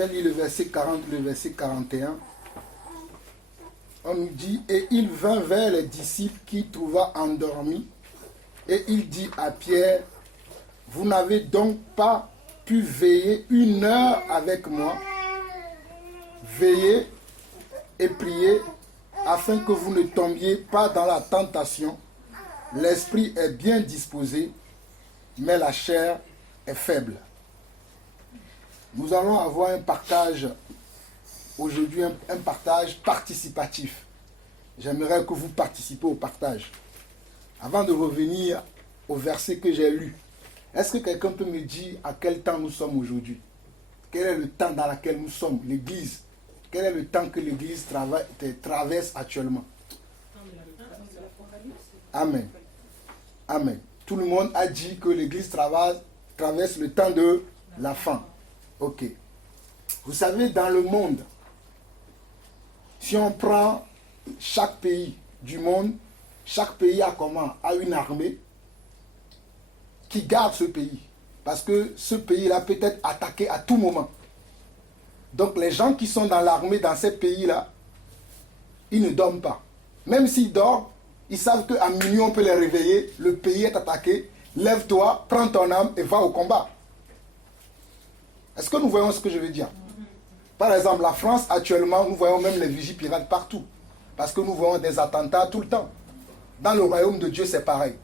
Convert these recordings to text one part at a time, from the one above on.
vais lire le verset 40, le verset 41. On nous dit, et il vint vers les disciples qui trouva endormis, et il dit à Pierre, vous n'avez donc pas pu veiller 1 heure avec moi? Veillez et priez afin que vous ne tombiez pas dans la tentation. L'esprit est bien disposé, mais la chair est faible. Nous allons avoir un partage aujourd'hui, un partage participatif. J'aimerais que vous participez au partage. Avant de revenir au verset que j'ai lu, est-ce que quelqu'un peut me dire à quel temps nous sommes aujourd'hui? Quel est le temps dans lequel nous sommes, l'Église? Quel est le temps que l'Église traverse actuellement? Amen. Amen. Tout le monde a dit que l'Église traverse le temps de la fin. Ok. Vous savez, dans le monde, si on prend chaque pays du monde, chaque pays a comment? A une armée qui garde ce pays. Parce que ce pays-là peut être attaqué à tout moment. Donc les gens qui sont dans l'armée dans ces pays-là, ils ne dorment pas. Même s'ils dorment, ils savent qu'à minuit on peut les réveiller, le pays est attaqué, lève-toi, prends ton arme et va au combat. Est-ce que nous voyons ce que je veux dire? Par exemple, la France actuellement, nous voyons même les vigies pirates partout. Parce que nous voyons des attentats tout le temps. Dans le royaume de Dieu, c'est pareil.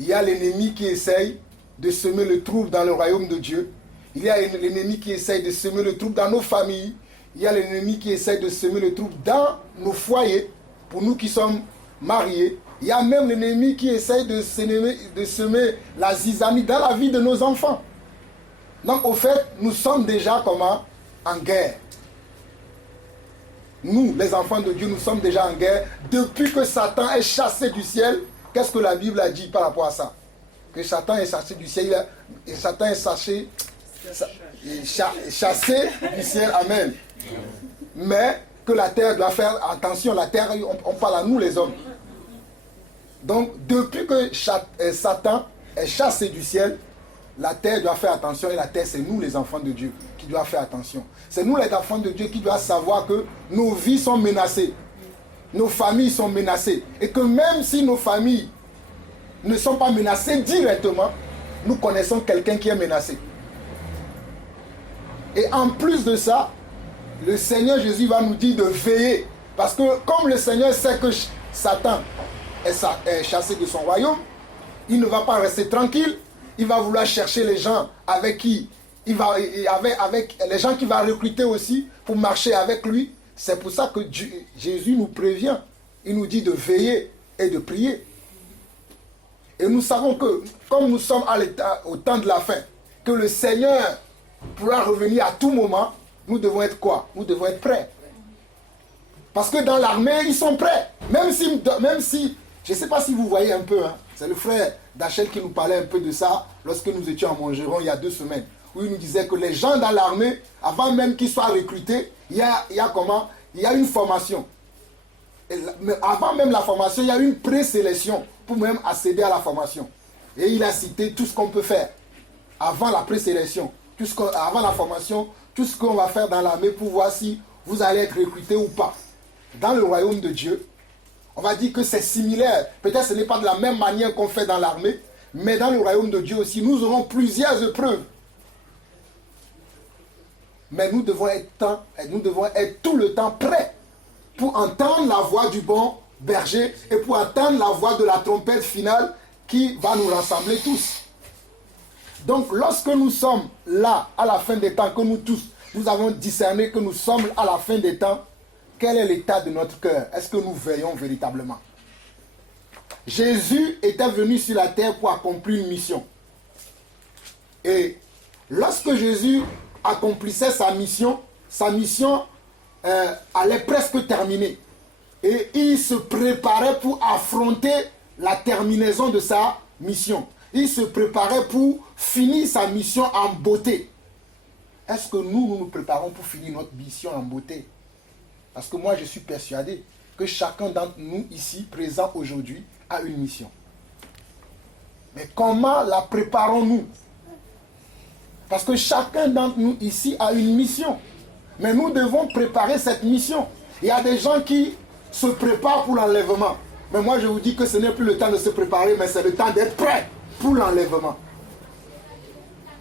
Il y a l'ennemi qui essaye de semer le trouble dans le royaume de Dieu. Il y a l'ennemi qui essaye de semer le trouble dans nos familles. Il y a l'ennemi qui essaye de semer le trouble dans nos foyers, pour nous qui sommes mariés. Il y a même l'ennemi qui essaye de semer la zizanie dans la vie de nos enfants. Donc au fait, nous sommes déjà comment? En guerre. Nous, les enfants de Dieu, nous sommes déjà en guerre. Depuis que Satan est chassé du ciel, qu'est-ce que la Bible a dit par rapport à ça? Que Satan est chassé du ciel, et Satan est chassé du ciel, amen. Mais que la terre doit faire attention, la terre, on parle à nous les hommes. Donc, depuis que Satan est chassé du ciel, la terre doit faire attention, et la terre, c'est nous les enfants de Dieu qui doivent faire attention. C'est nous les enfants de Dieu qui doivent savoir que nos vies sont menacées, nos familles sont menacées, et que même si nos familles ne sont pas menacées directement, nous connaissons quelqu'un qui est menacé. Et en plus de ça, le Seigneur Jésus va nous dire de veiller. Parce que comme le Seigneur sait que Satan est chassé de son royaume, il ne va pas rester tranquille. Il va vouloir chercher les gens avec qui avec les gens qu'il va recruter aussi pour marcher avec lui. C'est pour ça que Jésus nous prévient. Il nous dit de veiller et de prier. Et nous savons que, comme nous sommes au temps de la fin, que le Seigneur pourra revenir à tout moment, nous devons être quoi? Nous devons être prêts. Parce que dans l'armée, ils sont prêts. Même si je ne sais pas si vous voyez un peu, hein, c'est le frère d'Achel qui nous parlait un peu de ça lorsque nous étions à Montgeron il y a 2 semaines, où il nous disait que les gens dans l'armée, avant même qu'ils soient recrutés, il y a une formation. Mais avant même la formation, il y a une présélection pour même accéder à la formation. Et il a cité tout ce qu'on peut faire avant la présélection, avant la formation, tout ce qu'on va faire dans l'armée pour voir si vous allez être recruté ou pas. Dans le royaume de Dieu, on va dire que c'est similaire. Peut-être ce n'est pas de la même manière qu'on fait dans l'armée, mais dans le royaume de Dieu aussi, nous aurons plusieurs épreuves. Mais nous devons être tout le temps prêts pour entendre la voix du bon berger et pour entendre la voix de la trompette finale qui va nous rassembler tous. Donc lorsque nous sommes là à la fin des temps, que nous tous, nous avons discerné que nous sommes à la fin des temps, quel est l'état de notre cœur? Est-ce que nous veillons véritablement? Jésus était venu sur la terre pour accomplir une mission. Et lorsque Jésus accomplissait sa mission allait presque terminer. Et il se préparait pour affronter la terminaison de sa mission. Il se préparait pour finir sa mission en beauté. Est-ce que nous nous préparons pour finir notre mission en beauté? Parce que moi, je suis persuadé que chacun d'entre nous ici, présent aujourd'hui, a une mission. Mais comment la préparons-nous? Parce que chacun d'entre nous ici a une mission. Mais nous devons préparer cette mission. Il y a des gens qui se préparent pour l'enlèvement. Mais moi je vous dis que ce n'est plus le temps de se préparer, mais c'est le temps d'être prêt pour l'enlèvement.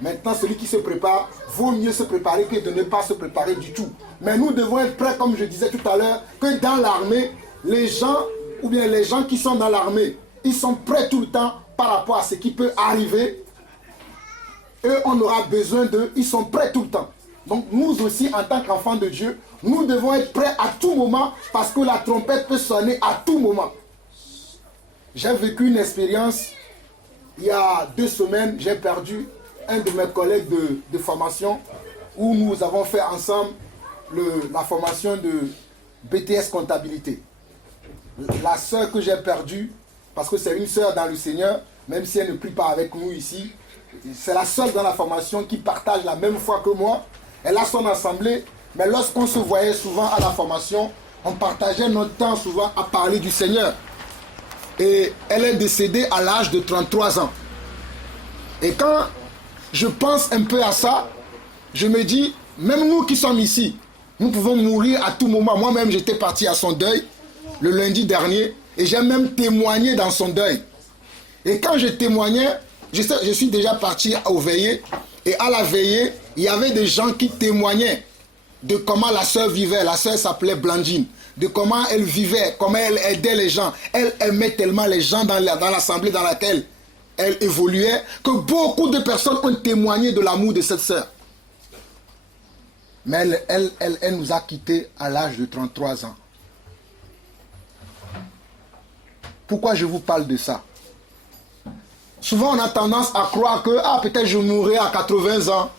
Maintenant, celui qui se prépare, vaut mieux se préparer que de ne pas se préparer du tout. Mais nous devons être prêts, comme je disais tout à l'heure, que dans l'armée, les gens, ou bien les gens qui sont dans l'armée, ils sont prêts tout le temps par rapport à ce qui peut arriver. Eux, on aura besoin d'eux, ils sont prêts tout le temps. Donc nous aussi, en tant qu'enfants de Dieu, nous devons être prêts à tout moment parce que la trompette peut sonner à tout moment. J'ai vécu une expérience, il y a 2 semaines, j'ai perdu un de mes collègues de formation où nous avons fait ensemble la formation de BTS comptabilité. La sœur que j'ai perdue, parce que c'est une sœur dans le Seigneur, même si elle ne prie pas avec nous ici, c'est la seule dans la formation qui partage la même foi que moi. Elle a son assemblée, mais lorsqu'on se voyait souvent à la formation, on partageait notre temps souvent à parler du Seigneur. Et elle est décédée à l'âge de 33 ans. Et quand je pense un peu à ça, je me dis, même nous qui sommes ici, nous pouvons mourir à tout moment. Moi-même, j'étais parti à son deuil le lundi dernier et j'ai même témoigné dans son deuil. Et quand je témoignais, je suis déjà parti aux veillées. Et à la veillée, il y avait des gens qui témoignaient de comment la sœur vivait. La sœur s'appelait Blandine. De comment elle vivait, comment elle aidait les gens. Elle aimait tellement les gens dans l'assemblée dans laquelle elle évoluait, que beaucoup de personnes ont témoigné de l'amour de cette sœur. Mais elle nous a quittés à l'âge de 33 ans. Pourquoi je vous parle de ça? Souvent on a tendance à croire que peut-être je mourrai à 80 ans,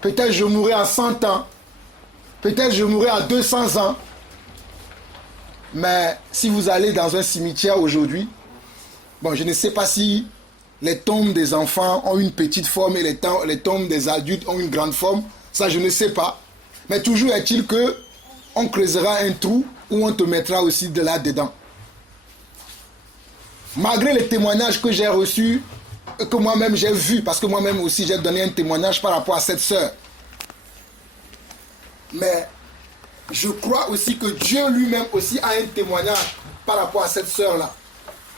peut-être je mourrai à 100 ans, peut-être je mourrai à 200 ans. Mais si vous allez dans un cimetière aujourd'hui, bon, je ne sais pas si les tombes des enfants ont une petite forme et les tombes des adultes ont une grande forme. Ça, je ne sais pas. Mais toujours est-il que on creusera un trou où on te mettra aussi de là-dedans. Malgré les témoignages que j'ai reçus, que moi-même j'ai vus, parce que moi-même aussi j'ai donné un témoignage par rapport à cette sœur. Mais je crois aussi que Dieu lui-même aussi a un témoignage par rapport à cette sœur-là.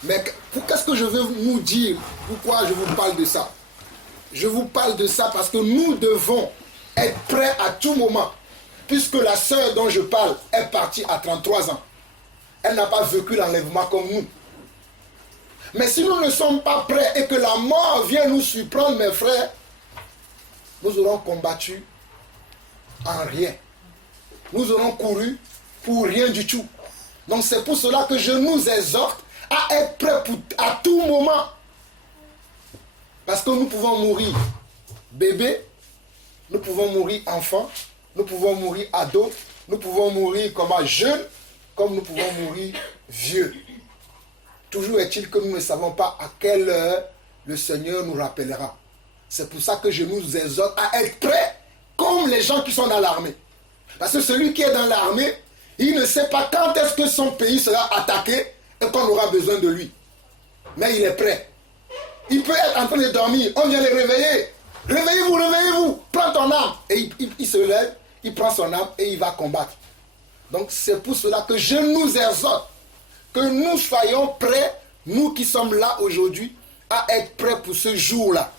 Mais qu'est-ce que je veux vous dire? Pourquoi je vous parle de ça? Je vous parle de ça parce que nous devons être prêts à tout moment. Puisque la sœur dont je parle est partie à 33 ans. Elle n'a pas vécu l'enlèvement comme nous. Mais si nous ne sommes pas prêts et que la mort vient nous surprendre, mes frères, nous aurons combattu en rien. Nous aurons couru pour rien du tout. Donc c'est pour cela que je nous exhorte à être prêts à tout moment. Parce que nous pouvons mourir bébé, nous pouvons mourir enfant, nous pouvons mourir ado, nous pouvons mourir comme jeune, comme nous pouvons mourir vieux. Toujours est-il que nous ne savons pas à quelle heure le Seigneur nous rappellera. C'est pour ça que je nous exhorte à être prêts comme les gens qui sont dans l'armée. Parce que celui qui est dans l'armée, il ne sait pas quand est-ce que son pays sera attaqué et qu'on aura besoin de lui. Mais il est prêt. Il peut être en train de dormir, on vient le réveiller. Réveillez-vous, réveillez-vous, prends ton arme. Et il se lève, il prend son arme et il va combattre. Donc c'est pour cela que je nous exhorte, que nous soyons prêts, nous qui sommes là aujourd'hui, à être prêts pour ce jour-là.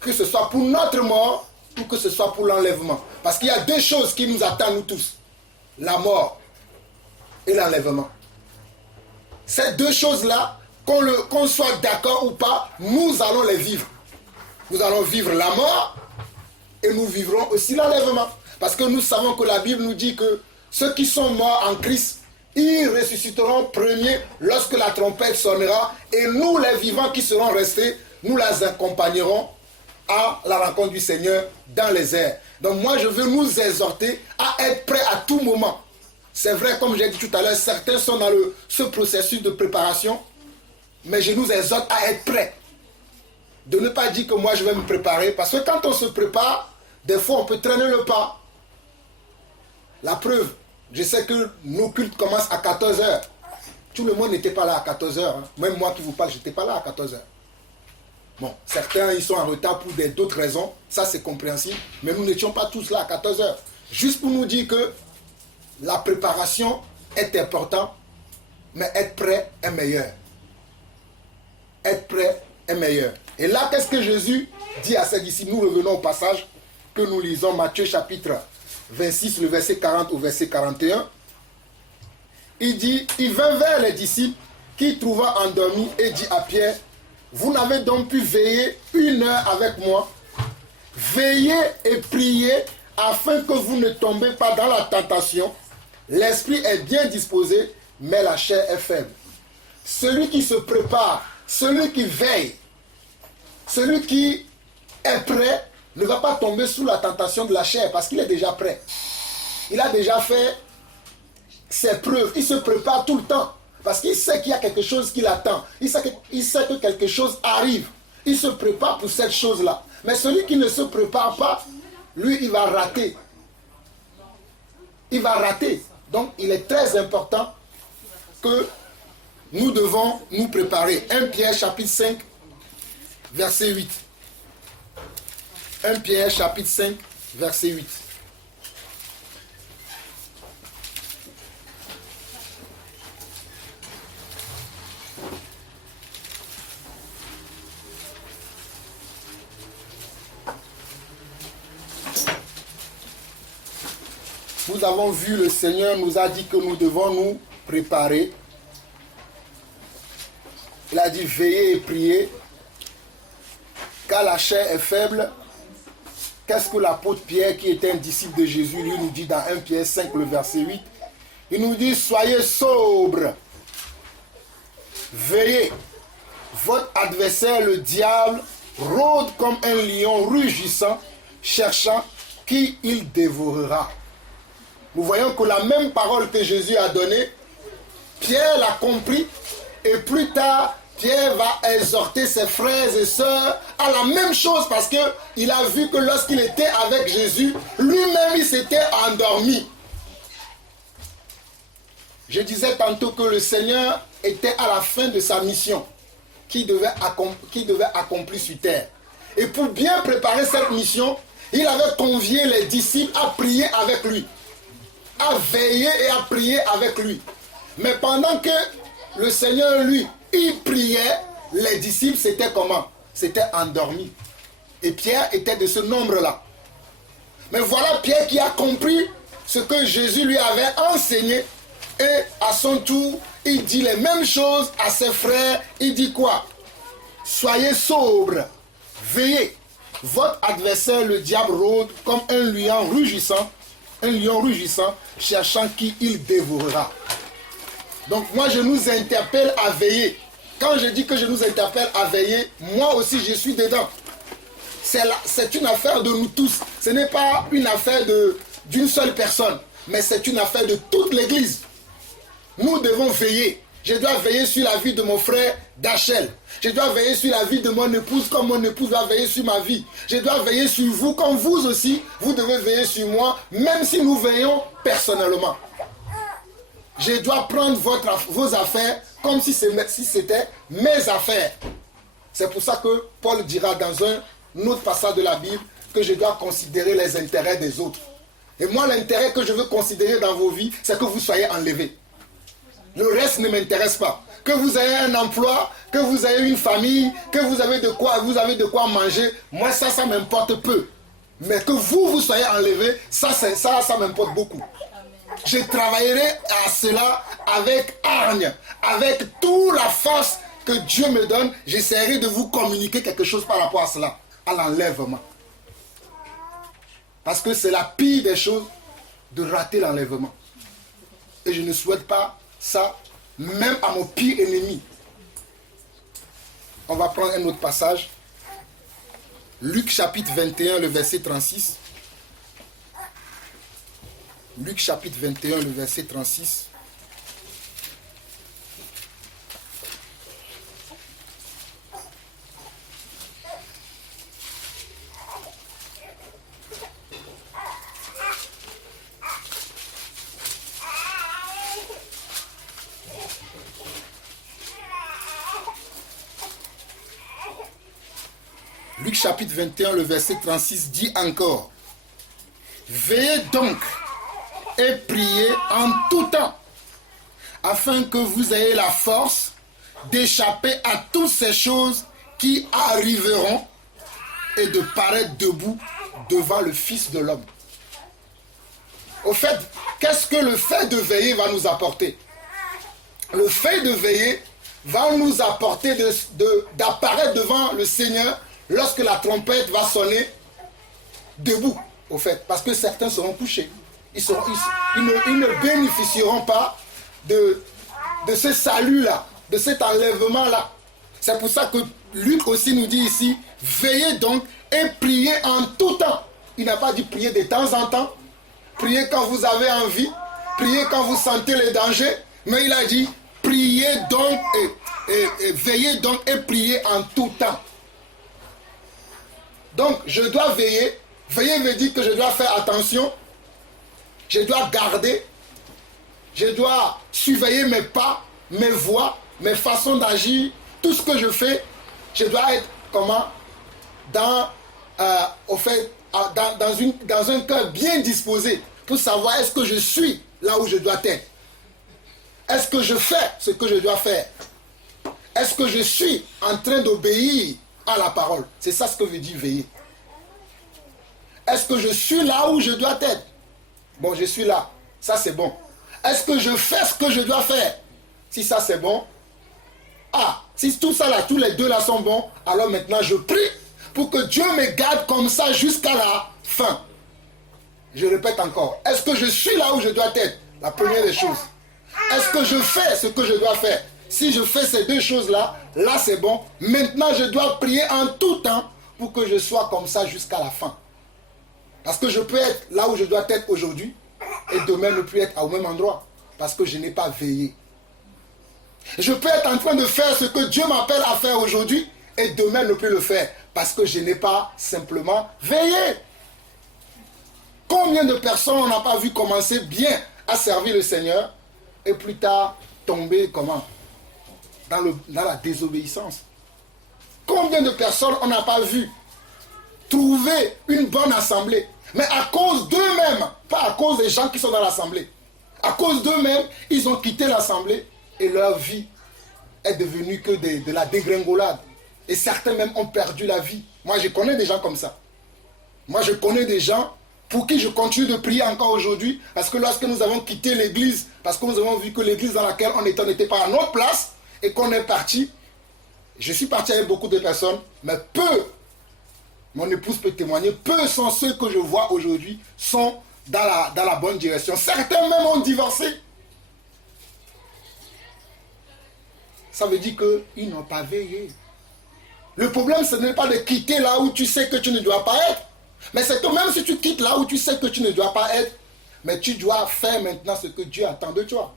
Que ce soit pour notre mort ou que ce soit pour l'enlèvement. Parce qu'il y a 2 choses qui nous attendent nous tous. La mort et l'enlèvement. Ces 2 choses-là, qu'on soit d'accord ou pas, nous allons les vivre. Nous allons vivre la mort et nous vivrons aussi l'enlèvement. Parce que nous savons que la Bible nous dit que ceux qui sont morts en Christ, ils ressusciteront premiers lorsque la trompette sonnera et nous les vivants qui seront restés, nous les accompagnerons à la rencontre du Seigneur dans les airs. Donc moi je veux nous exhorter à être prêts à tout moment. C'est vrai, comme j'ai dit tout à l'heure, certains sont dans ce processus de préparation, mais je nous exhorte à être prêts. De ne pas dire que moi je vais me préparer, parce que quand on se prépare, des fois on peut traîner le pas. La preuve, je sais que nos cultes commencent à 14 h. Tout le monde n'était pas là à 14 h. Même moi qui vous parle, je n'étais pas là à 14 h. Bon, certains, ils sont en retard pour d'autres raisons. Ça, c'est compréhensible. Mais nous n'étions pas tous là à 14 heures. Juste pour nous dire que la préparation est importante, mais être prêt est meilleur. Être prêt est meilleur. Et là, qu'est-ce que Jésus dit à ses disciples? Nous revenons au passage que nous lisons, Matthieu chapitre 26, le verset 40 au verset 41. Il dit, il vint vers les disciples qui trouva endormis et dit à Pierre, vous n'avez donc pu veiller 1 heure avec moi. Veillez et priez afin que vous ne tombez pas dans la tentation. L'esprit est bien disposé, mais la chair est faible. Celui qui se prépare, celui qui veille, celui qui est prêt, ne va pas tomber sous la tentation de la chair parce qu'il est déjà prêt. Il a déjà fait ses preuves. Il se prépare tout le temps parce qu'il sait qu'il y a quelque chose qui l'attend. Il sait que quelque chose arrive. Il se prépare pour cette chose-là. Mais celui qui ne se prépare pas, lui, il va rater. Il va rater. Donc, il est très important que nous devons nous préparer. 1 Pierre chapitre 5, verset 8. 1 Pierre chapitre 5, verset 8. Nous avons vu, le Seigneur nous a dit que nous devons nous préparer. Il a dit veillez et priez, car la chair est faible. Qu'est-ce que l'apôtre Pierre, qui était un disciple de Jésus, lui nous dit dans 1 Pierre 5, le verset 8? Il nous dit, soyez sobres, veillez. Votre adversaire, le diable, rôde comme un lion rugissant, cherchant qui il dévorera. Nous voyons que la même parole que Jésus a donnée, Pierre l'a compris, et plus tard, Pierre va exhorter ses frères et sœurs à la même chose parce qu'il a vu que lorsqu'il était avec Jésus, lui-même il s'était endormi. Je disais tantôt que le Seigneur était à la fin de sa mission qu'il devait accomplir sur terre. Et pour bien préparer cette mission, il avait convié les disciples à prier avec lui, à veiller et à prier avec lui. Mais pendant que le Seigneur, lui, il priait, les disciples, c'était comment? C'était endormi. Et Pierre était de ce nombre-là. Mais voilà Pierre qui a compris ce que Jésus lui avait enseigné. Et à son tour, il dit les mêmes choses à ses frères. Il dit quoi? Soyez sobres, veillez. Votre adversaire, le diable, rôde comme un lion rugissant, cherchant qui il dévorera. Donc moi je nous interpelle à veiller. Quand je dis que je nous interpelle à veiller, moi aussi je suis dedans. C'est une affaire de nous tous. Ce n'est pas une affaire d'une seule personne, mais c'est une affaire de toute l'Église. Nous devons veiller. Je dois veiller sur la vie de mon frère Dachel. Je dois veiller sur la vie de mon épouse comme mon épouse doit veiller sur ma vie. Je dois veiller sur vous comme vous aussi, vous devez veiller sur moi, même si nous veillons personnellement. Je dois prendre vos affaires comme si c'était mes affaires. C'est pour ça que Paul dira dans un autre passage de la Bible que je dois considérer les intérêts des autres. Et moi, l'intérêt que je veux considérer dans vos vies, c'est que vous soyez enlevés. Le reste ne m'intéresse pas. Que vous ayez un emploi, que vous ayez une famille, que vous avez de quoi manger, moi ça m'importe peu. Mais que vous soyez enlevés, ça m'importe beaucoup. Je travaillerai à cela avec hargne, avec toute la force que Dieu me donne. J'essaierai de vous communiquer quelque chose par rapport à cela, à l'enlèvement. Parce que c'est la pire des choses de rater l'enlèvement. Et je ne souhaite pas ça, même à mon pire ennemi. On va prendre un autre passage. Luc chapitre 21, le verset 36. Luc chapitre 21, le verset 36. Luc chapitre 21, le verset 36 dit encore: veillez donc et priez en tout temps, afin que vous ayez la force d'échapper à toutes ces choses qui arriveront et de paraître debout devant le Fils de l'homme. Au fait, qu'est-ce que le fait de veiller va nous apporter? Le fait de veiller va nous apporter d'apparaître devant le Seigneur lorsque la trompette va sonner debout, au fait, parce que certains seront couchés. Ils ne bénéficieront pas de ce salut-là, de cet enlèvement-là. C'est pour ça que Luc aussi nous dit ici, veillez donc et priez en tout temps. Il n'a pas dit prier de temps en temps, priez quand vous avez envie, priez quand vous sentez les dangers, mais il a dit, priez donc et veillez donc et priez en tout temps. Donc, je dois veiller. Veiller veut dire que je dois faire attention, je dois garder, je dois surveiller mes pas, mes voies, mes façons d'agir, tout ce que je fais, je dois être comment dans un cœur bien disposé pour savoir est-ce que je suis là où je dois être. Est-ce que je fais ce que je dois faire? Est-ce que je suis en train d'obéir à la parole? C'est ça ce que veut dire veiller. Est-ce que je suis là où je dois être? Bon, je suis là. Ça, c'est bon. Est-ce que je fais ce que je dois faire? Si ça, c'est bon. Ah, si tout ça là, tous les deux là sont bons, alors maintenant je prie pour que Dieu me garde comme ça jusqu'à la fin. Je répète encore. Est-ce que je suis là où je dois être? La première des choses. Est-ce que je fais ce que je dois faire? Si je fais ces deux choses-là, là c'est bon. Maintenant, je dois prier en tout temps pour que je sois comme ça jusqu'à la fin. Parce que je peux être là où je dois être aujourd'hui et demain ne plus être au même endroit. Parce que je n'ai pas veillé. Je peux être en train de faire ce que Dieu m'appelle à faire aujourd'hui et demain ne plus le faire. Parce que je n'ai pas simplement veillé. Combien de personnes on n'a pas vu commencer bien à servir le Seigneur et plus tard tomber comment? Dans la désobéissance. Combien de personnes on n'a pas vu trouver une bonne assemblée, mais à cause d'eux-mêmes, pas à cause des gens qui sont dans l'assemblée, à cause d'eux-mêmes, ils ont quitté l'assemblée et leur vie est devenue que de la dégringolade. Et certains même ont perdu la vie. Moi, je connais des gens comme ça. Moi, je connais des gens pour qui je continue de prier encore aujourd'hui, parce que lorsque nous avons quitté l'église, parce que nous avons vu que l'église dans laquelle on était n'était pas à notre place, et qu'on est parti, je suis parti avec beaucoup de personnes, mais peu, mon épouse peut témoigner, peu sont ceux que je vois aujourd'hui, sont dans la bonne direction. Certains même ont divorcé. Ça veut dire qu'ils n'ont pas veillé. Le problème, ce n'est pas de quitter là où tu sais que tu ne dois pas être. Mais c'est que même si tu quittes là où tu sais que tu ne dois pas être, mais tu dois faire maintenant ce que Dieu attend de toi.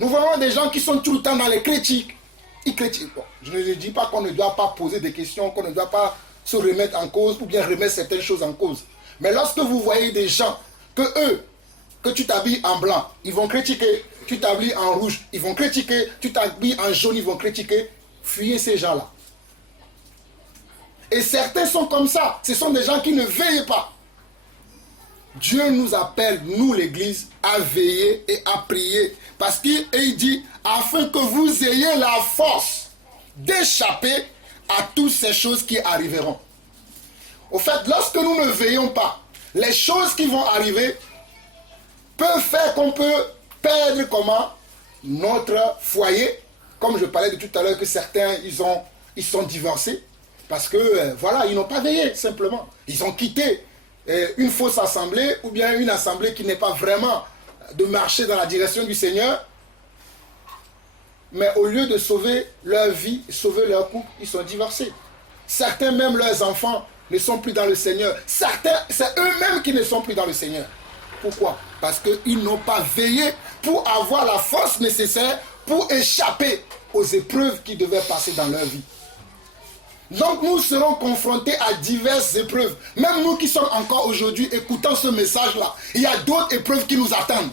Nous voyons des gens qui sont tout le temps dans les critiques. Ils critiquent. Bon, je ne dis pas qu'on ne doit pas poser des questions, qu'on ne doit pas se remettre en cause ou bien remettre certaines choses en cause. Mais lorsque vous voyez des gens que tu t'habilles en blanc, ils vont critiquer. Tu t'habilles en rouge, ils vont critiquer. Tu t'habilles en jaune, ils vont critiquer. Fuyez ces gens-là. Et certains sont comme ça. Ce sont des gens qui ne veillent pas. Dieu nous appelle, nous l'église, à veiller et à prier. Parce qu'il dit, afin que vous ayez la force d'échapper à toutes ces choses qui arriveront. Au fait, lorsque nous ne veillons pas, les choses qui vont arriver peuvent faire qu'on peut perdre comment notre foyer. Comme je parlais de tout à l'heure que certains, ils sont divorcés. Parce que, voilà, ils n'ont pas veillé, simplement. Ils ont quitté une fausse assemblée ou bien une assemblée qui n'est pas vraiment de marcher dans la direction du Seigneur. Mais au lieu de sauver leur vie, sauver leur couple, ils sont divorcés. Certains, même leurs enfants, ne sont plus dans le Seigneur. Certains, c'est eux-mêmes qui ne sont plus dans le Seigneur. Pourquoi? Parce qu'ils n'ont pas veillé pour avoir la force nécessaire pour échapper aux épreuves qui devaient passer dans leur vie. Donc nous serons confrontés à diverses épreuves. Même nous qui sommes encore aujourd'hui écoutant ce message-là, il y a d'autres épreuves qui nous attendent.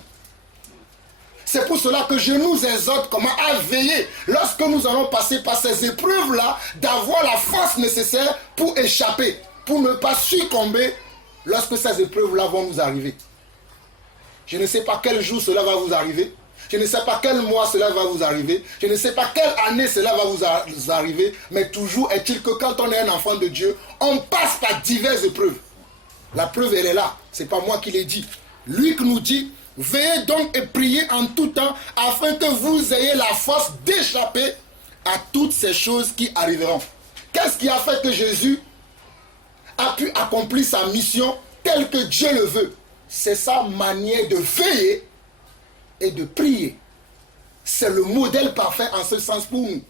C'est pour cela que je nous exhorte comment à veiller lorsque nous allons passer par ces épreuves-là, d'avoir la force nécessaire pour échapper, pour ne pas succomber lorsque ces épreuves-là vont nous arriver. Je ne sais pas quel jour cela va vous arriver. Je ne sais pas quel mois cela va vous arriver. Je ne sais pas quelle année cela va vous arriver. Mais toujours est-il que quand on est un enfant de Dieu, on passe par diverses épreuves. La preuve, elle est là. Ce n'est pas moi qui l'ai dit. Lui qui nous dit, veillez donc et priez en tout temps afin que vous ayez la force d'échapper à toutes ces choses qui arriveront. Qu'est-ce qui a fait que Jésus a pu accomplir sa mission telle que Dieu le veut? C'est sa manière de veiller et de prier. C'est le modèle parfait en ce sens pour nous.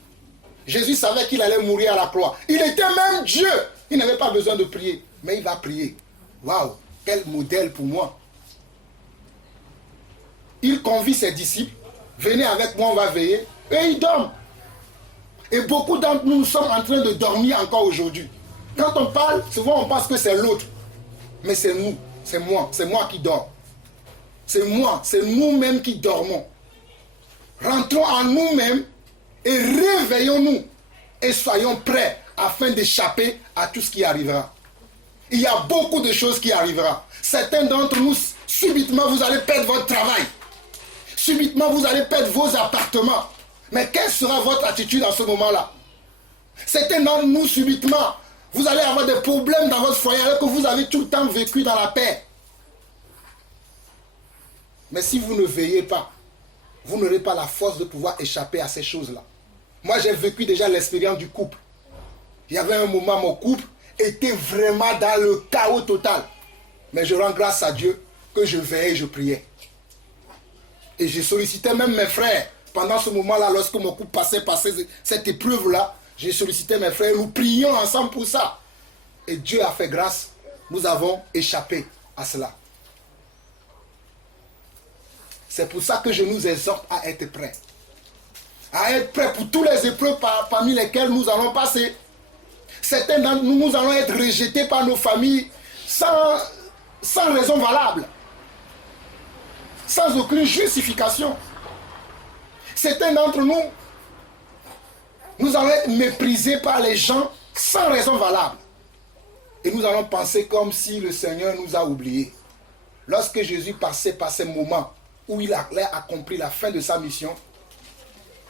Jésus savait qu'il allait mourir à la croix. Il était même Dieu. Il n'avait pas besoin de prier. Mais il va prier. Waouh, quel modèle pour moi. Il convie ses disciples. Venez avec moi, on va veiller. Et ils dorment. Et beaucoup d'entre nous sommes en train de dormir encore aujourd'hui. Quand on parle, souvent on pense que c'est l'autre. Mais c'est nous, c'est moi qui dors. C'est moi, c'est nous-mêmes qui dormons. Rentrons en nous-mêmes et réveillons-nous. Et soyons prêts afin d'échapper à tout ce qui arrivera. Il y a beaucoup de choses qui arriveront. Certains d'entre nous, subitement, vous allez perdre votre travail. Subitement, vous allez perdre vos appartements. Mais quelle sera votre attitude à ce moment-là? Certains d'entre nous, subitement, vous allez avoir des problèmes dans votre foyer alors que vous avez tout le temps vécu dans la paix. Mais si vous ne veillez pas, vous n'aurez pas la force de pouvoir échapper à ces choses-là. Moi, j'ai vécu déjà l'expérience du couple. Il y avait un moment, mon couple était vraiment dans le chaos total. Mais je rends grâce à Dieu que je veillais et je priais. Et je sollicitais même mes frères. Pendant ce moment-là, lorsque mon couple passait par cette épreuve-là, j'ai sollicité mes frères. Nous prions ensemble pour ça. Et Dieu a fait grâce. Nous avons échappé à cela. C'est pour ça que je nous exhorte à être prêts. À être prêts pour toutes les épreuves parmi lesquelles nous allons passer. Certains d'entre nous, nous allons être rejetés par nos familles sans raison valable. Sans aucune justification. Certains d'entre nous, nous allons être méprisés par les gens sans raison valable. Et nous allons penser comme si le Seigneur nous a oubliés. Lorsque Jésus passait par ces moments où il a accompli la fin de sa mission,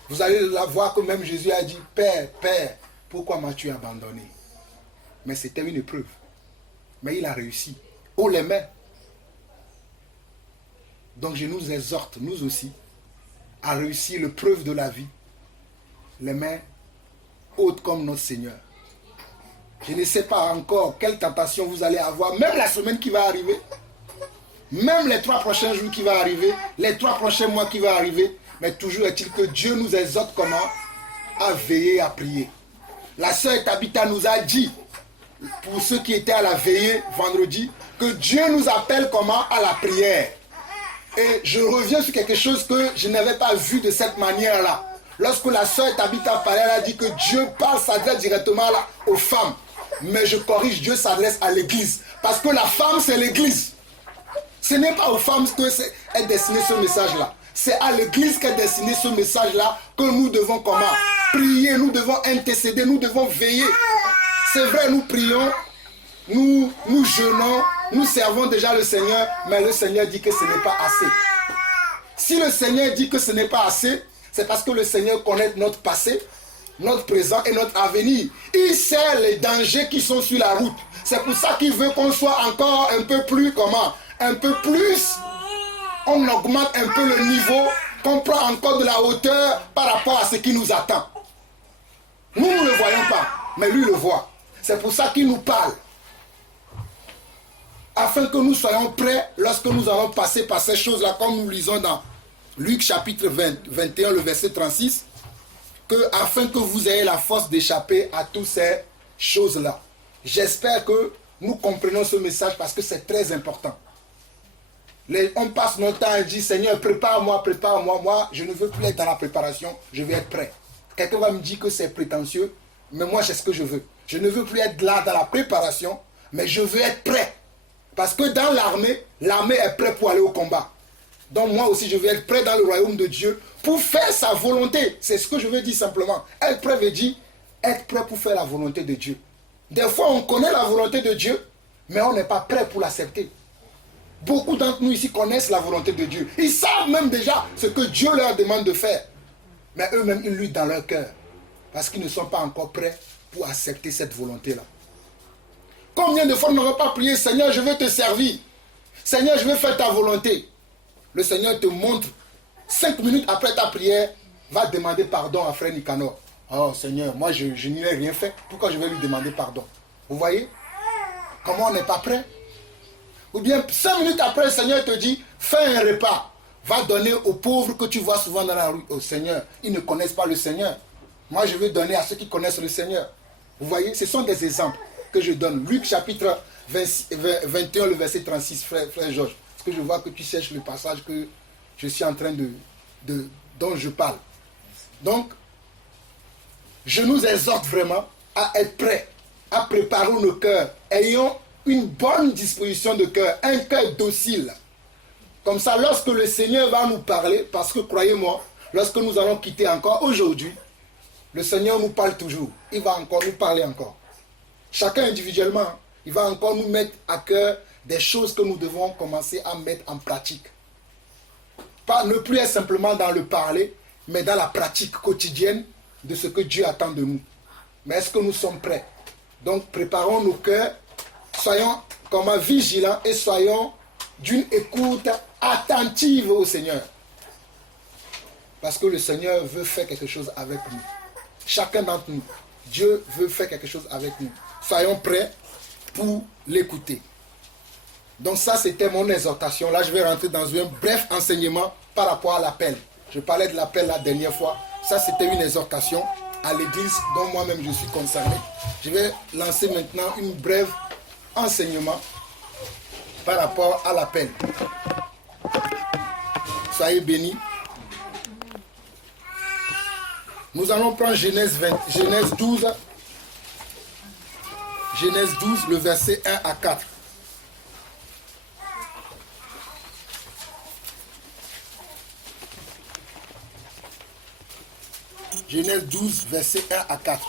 vous allez la voir que même Jésus a dit, Père, Père, pourquoi m'as-tu abandonné? Mais c'était une épreuve. Mais il a réussi. Haut les mains. Donc je nous exhorte, nous aussi, à réussir l'épreuve de la vie. Les mains hautes comme notre Seigneur. Je ne sais pas encore quelle tentation vous allez avoir, même la semaine qui va arriver. Même les 3 prochains jours qui vont arriver, les 3 prochains mois qui vont arriver, mais toujours est-il que Dieu nous exhorte comment? À veiller, à prier. La sœur Tabitha nous a dit, pour ceux qui étaient à la veillée vendredi, que Dieu nous appelle comment? À la prière. Et je reviens sur quelque chose que je n'avais pas vu de cette manière-là. Lorsque la sœur Tabitha parlait, elle a dit que Dieu s'adresse directement là, aux femmes. Mais je corrige, Dieu s'adresse à l'église. Parce que la femme, c'est l'église. Ce n'est pas aux femmes que est destiné ce message-là. C'est à l'église qu'est destiné ce message-là que nous devons comment? Prier, nous devons intercéder, nous devons veiller. C'est vrai, nous prions, nous jeûnons, nous servons déjà le Seigneur, mais le Seigneur dit que ce n'est pas assez. Si le Seigneur dit que ce n'est pas assez, c'est parce que le Seigneur connaît notre passé, notre présent et notre avenir. Il sait les dangers qui sont sur la route. C'est pour ça qu'il veut qu'on soit encore un peu plus comment? Un peu plus, on augmente un peu le niveau, qu'on prend encore de la hauteur par rapport à ce qui nous attend. Nous ne le voyons pas, mais lui le voit. C'est pour ça qu'il nous parle. Afin que nous soyons prêts lorsque nous allons passer par ces choses-là, comme nous lisons dans Luc chapitre 21, le verset 36, afin que vous ayez la force d'échapper à toutes ces choses-là. J'espère que nous comprenons ce message parce que c'est très important. On passe notre temps et dit, Seigneur, prépare-moi. Moi, je ne veux plus être dans la préparation, je veux être prêt. Quelqu'un va me dire que c'est prétentieux, mais moi, c'est ce que je veux. Je ne veux plus être là dans la préparation, mais je veux être prêt. Parce que dans l'armée est prête pour aller au combat. Donc moi aussi, je veux être prêt dans le royaume de Dieu pour faire sa volonté. C'est ce que je veux dire simplement. Être prêt veut dire être prêt pour faire la volonté de Dieu. Des fois, on connaît la volonté de Dieu, mais on n'est pas prêt pour l'accepter. Beaucoup d'entre nous ici connaissent la volonté de Dieu. Ils savent même déjà ce que Dieu leur demande de faire. Mais eux-mêmes, ils luttent dans leur cœur. Parce qu'ils ne sont pas encore prêts pour accepter cette volonté-là. Combien de fois on n'aurait pas prié, Seigneur, je veux te servir. Seigneur, je veux faire ta volonté. Le Seigneur te montre, 5 minutes après ta prière, va demander pardon à frère Nicanor. Oh Seigneur, moi je n'y ai rien fait. Pourquoi je vais lui demander pardon? Vous voyez? Comment on n'est pas prêt? Ou bien 5 minutes après, le Seigneur te dit, fais un repas. Va donner aux pauvres que tu vois souvent dans la rue. Oh Seigneur, ils ne connaissent pas le Seigneur. Moi je veux donner à ceux qui connaissent le Seigneur. Vous voyez? Ce sont des exemples que je donne. Luc chapitre 21, le verset 36, frère Georges. Parce que je vois que tu cherches le passage que je suis en train dont je parle. Donc, je nous exhorte vraiment à être prêts, à préparer nos cœurs, ayant une bonne disposition de cœur, un cœur docile. Comme ça, lorsque le Seigneur va nous parler, parce que croyez-moi, lorsque nous allons quitter encore aujourd'hui, le Seigneur nous parle toujours. Il va encore nous parler encore. Chacun individuellement, il va encore nous mettre à cœur des choses que nous devons commencer à mettre en pratique. Pas ne plus être simplement dans le parler, mais dans la pratique quotidienne de ce que Dieu attend de nous. Mais est-ce que nous sommes prêts? Donc préparons nos cœurs, soyons comme vigilants et soyons d'une écoute attentive au Seigneur. Parce que le Seigneur veut faire quelque chose avec nous. Chacun d'entre nous, Dieu veut faire quelque chose avec nous. Soyons prêts pour l'écouter. Donc ça, c'était mon exhortation. Là, je vais rentrer dans un bref enseignement par rapport à l'appel. Je parlais de l'appel la dernière fois. Ça, c'était une exhortation à l'église dont moi-même je suis concerné. Je vais lancer maintenant une brève enseignement par rapport à l'appel. Soyez bénis. Nous allons prendre Genèse 12. Genèse 12, le verset 1 à 4. Genèse 12, verset 1 à 4.